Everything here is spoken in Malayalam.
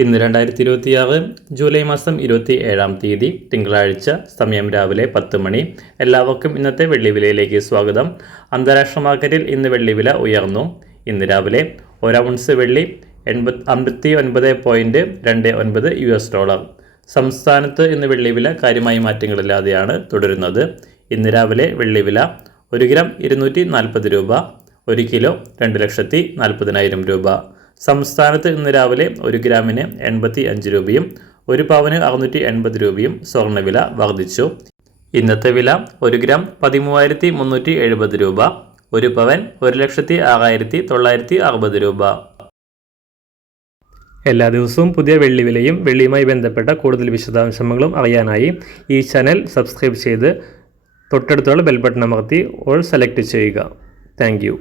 ഇന്ന് 2026 ജൂലൈ മാസം 27-ാം തീയതി തിങ്കളാഴ്ച, സമയം രാവിലെ 10 മണി. എല്ലാവർക്കും ഇന്നത്തെ വെള്ളിവിലയിലേക്ക് സ്വാഗതം. അന്താരാഷ്ട്ര മാർക്കറ്റിൽ ഇന്ന് വെള്ളിവില ഉയർന്നു. ഇന്ന് രാവിലെ 1 ഔൺസ് വെള്ളി 59.29 US$. സംസ്ഥാനത്ത് ഇന്ന് വെള്ളിവില കാര്യമായ മാറ്റങ്ങളില്ലാതെയാണ് തുടരുന്നത്. ഇന്ന് രാവിലെ വെള്ളിവില 1 ഗ്രാം 240 രൂപ, 1 കിലോ 2,40,000 രൂപ. സംസ്ഥാനത്ത് ഇന്ന് രാവിലെ 1 ഗ്രാമിന് 85 രൂപയും 1 പവന് 680 രൂപയും സ്വർണ്ണവില വർദ്ധിച്ചു. ഇന്നത്തെ വില 1 ഗ്രാം 13,370 രൂപ, 1 പവൻ 1,06,960 രൂപ. എല്ലാ ദിവസവും പുതിയ വെള്ളിവിലയും വെള്ളിയുമായി ബന്ധപ്പെട്ട കൂടുതൽ വിശദാംശങ്ങളും അറിയാനായി ഈ ചാനൽ സബ്സ്ക്രൈബ് ചെയ്ത് തൊട്ടടുത്തുള്ള ബെൽ ബട്ടൺ അമർത്തി ഓൾ സെലക്ട് ചെയ്യുക. Thank you.